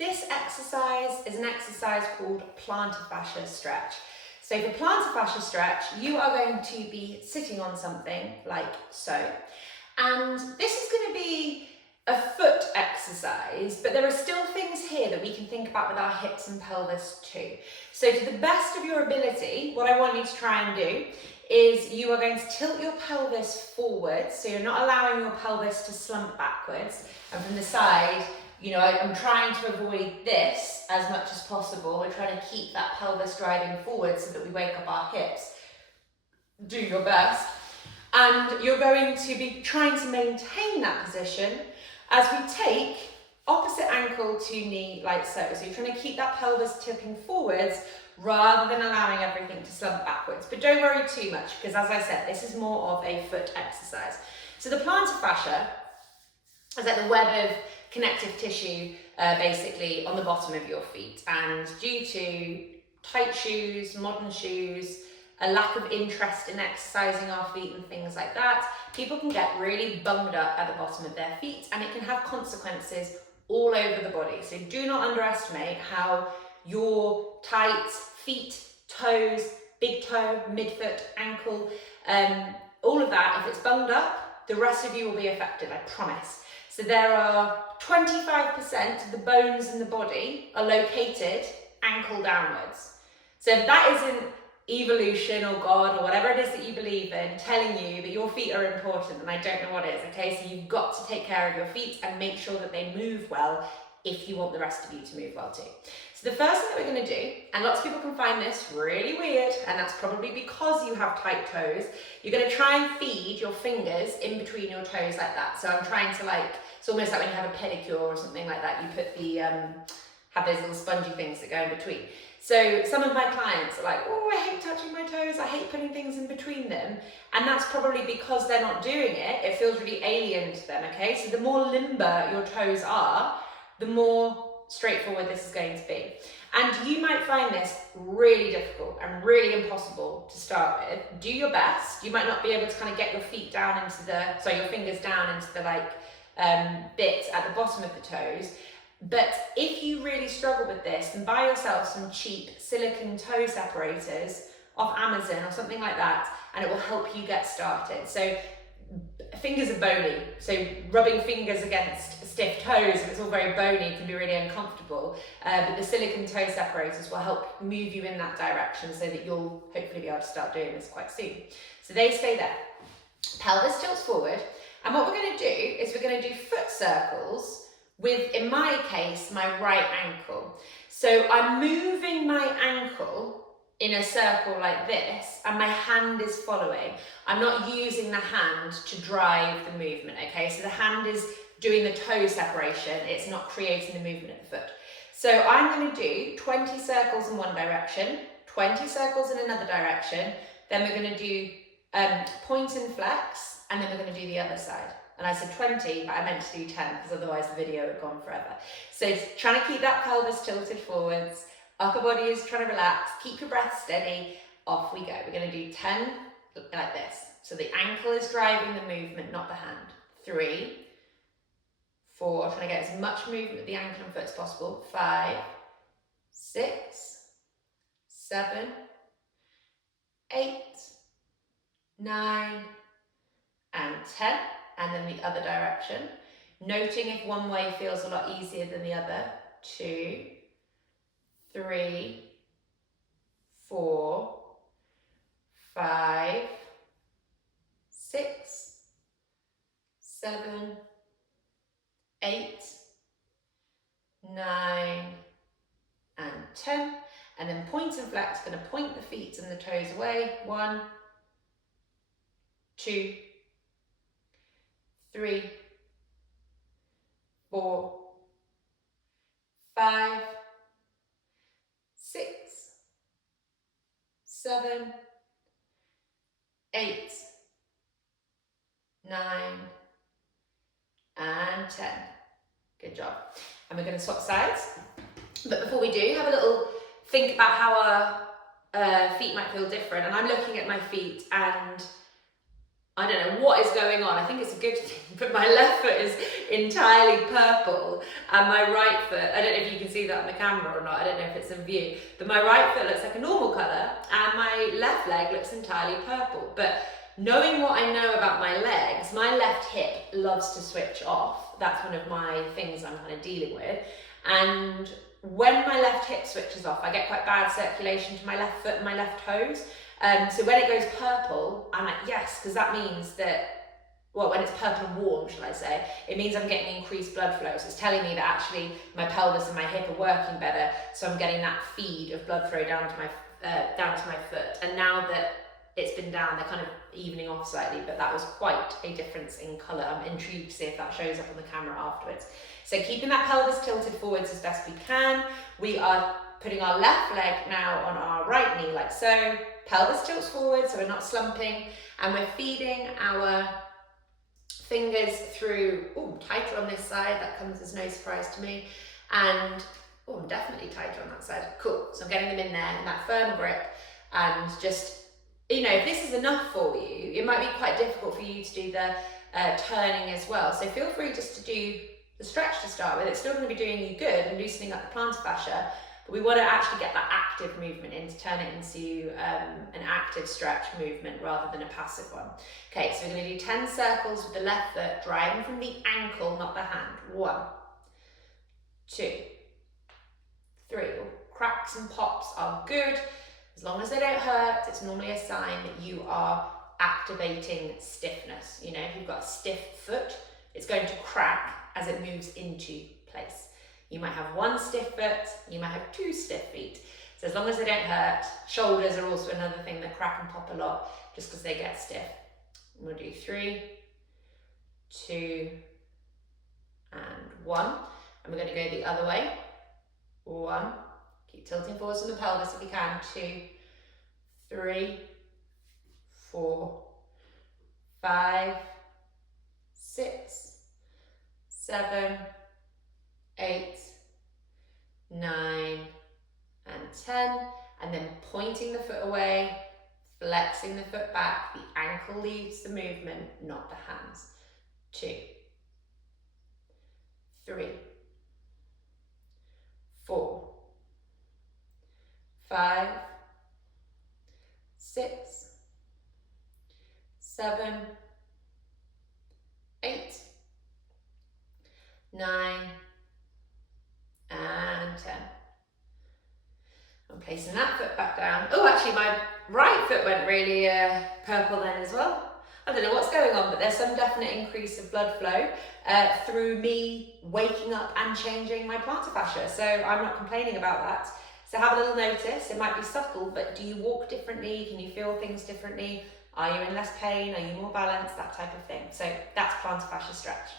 This exercise is an exercise called Plantar Fascia Stretch. So for Plantar Fascia Stretch, you are going to be sitting on something like so. And this is going to be a foot exercise, but there are still things here that we can think about with our hips and pelvis too. So to the best of your ability, what I want you to try and do is you are going to tilt your pelvis forwards, so you're not allowing your pelvis to slump backwards. And from the side, you know, I'm trying to avoid this as much as possible. We're trying to keep that pelvis driving forward so that we wake up our hips. Do your best. And you're going to be trying to maintain that position as we take opposite ankle to knee like so. So you're trying to keep that pelvis tipping forwards rather than allowing everything to slump backwards. But don't worry too much, because as I said, this is more of a foot exercise. So the plantar fascia is like the web of connective tissue basically on the bottom of your feet. And due to tight shoes, modern shoes, a lack of interest in exercising our feet and things like that, people can get really bunged up at the bottom of their feet, and it can have consequences all over the body. So do not underestimate how your tight feet, toes, big toe, midfoot, ankle, all of that, if it's bunged up, the rest of you will be affected, I promise. So there are 25% of the bones in the body are located ankle downwards. So if that isn't evolution or God or whatever it is that you believe in telling you that your feet are important, then I don't know what is, okay? So you've got to take care of your feet and make sure that they move well if you want the rest of you to move well too. So the first thing that we're going to do, and lots of people can find this really weird, and that's probably because you have tight toes, you're going to try and feed your fingers in between your toes like that. So I'm trying to it's almost like when you have a pedicure or something like that, you put the, have those little spongy things that go in between. So some of my clients are like, oh, I hate touching my toes, I hate putting things in between them. And that's probably because they're not doing it, it feels really alien to them, okay? So the more limber your toes are, the more straightforward this is going to be. And you might find this really difficult and really impossible to start with. Do your best. You might not be able to kind of get your feet down into your fingers down into the bit at the bottom of the toes. But if you really struggle with this, then buy yourself some cheap silicone toe separators off Amazon or something like that, and it will help you get started. So fingers are bony, so rubbing fingers against stiff toes, if it's all very bony, can be really uncomfortable. But the silicone toe separators will help move you in that direction so that you'll hopefully be able to start doing this quite soon. So they stay there. Pelvis tilts forward, and what we're going to do is we're going to do foot circles with, in my case, my right ankle. So I'm moving my ankle in a circle like this, and my hand is following. I'm not using the hand to drive the movement, okay? So the hand is doing the toe separation, it's not creating the movement of the foot. So I'm going to do 20 circles in one direction, 20 circles in another direction, then we're going to do point and flex, and then we're going to do the other side. And I said 20, but I meant to do 10 because otherwise the video had gone forever. So trying to keep that pelvis tilted forwards, upper body is trying to relax, keep your breath steady, off we go. We're going to do 10 like this. So the ankle is driving the movement, not the hand. 3, 4, trying to get as much movement of the ankle and foot as possible. 5, 6, 7, 8, 9, and 10. And then the other direction. Noting if one way feels a lot easier than the other. 2, 3, 4, 5, 6, 7, 8, 9, and 10. And then point and flex, going to point the feet and the toes away. 1, 2, 3, 4, 5, 6, 7, 8, 9, and 10. Good job. And we're going to swap sides. But before we do, have a little think about how our feet might feel different. And I'm looking at my feet and I don't know what is going on. I think it's a good thing, but my left foot is entirely purple and my right foot, I don't know if you can see that on the camera or not, I don't know if it's in view, but my right foot looks like a normal colour and my left leg looks entirely purple. But knowing what I know about my legs, my left hip loves to switch off. That's one of my things I'm kind of dealing with. And when my left hip switches off, I get quite bad circulation to my left foot and my left toes. So when it goes purple, I'm like, yes, because that means that, well, when it's purple and warm, shall I say, it means I'm getting increased blood flow. So it's telling me that actually my pelvis and my hip are working better. So I'm getting that feed of blood flow down to my foot. And now that it's been down, they're kind of evening off slightly, but that was quite a difference in colour. I'm intrigued to see if that shows up on the camera afterwards. So keeping that pelvis tilted forwards as best we can. We are putting our left leg now on our right knee like so. Pelvis tilts forward so we're not slumping, and we're feeding our fingers through, tighter on this side, that comes as no surprise to me, and I'm definitely tighter on that side. Cool, so I'm getting them in there in that firm grip, and just, if this is enough for you, it might be quite difficult for you to do the turning as well, so feel free just to do the stretch to start with. It's still going to be doing you good and loosening up the plantar fascia, but we want to actually get that active movement in to turn it into an active stretch movement rather than a passive one. Okay, so we're going to do 10 circles with the left foot, driving from the ankle, not the hand. 1, 2, 3. Cracks and pops are good. As long as they don't hurt, it's normally a sign that you are activating stiffness. If you've got a stiff foot, it's going to crack as it moves into place. You might have one stiff foot, you might have 2 stiff feet. So as long as they don't hurt, shoulders are also another thing that crack and pop a lot just because they get stiff. And we'll do 3, 2, and 1. And we're going to go the other way. 1, keep tilting forwards from the pelvis if you can. 2, 3, 4, 5, 6, 7, 8, 9, and 10, and then pointing the foot away, flexing the foot back, the ankle leads the movement, not the hands. 2, 3, 4, 5, 6, 7, 8, 9, and 10. I'm placing that foot back down. Oh, actually my right foot went really purple then as well. I don't know what's going on, but there's some definite increase of blood flow through me waking up and changing my plantar fascia. So I'm not complaining about that. So have a little notice. It might be subtle, but do you walk differently? Can you feel things differently? Are you in less pain? Are you more balanced? That type of thing. So that's plantar fascia stretch.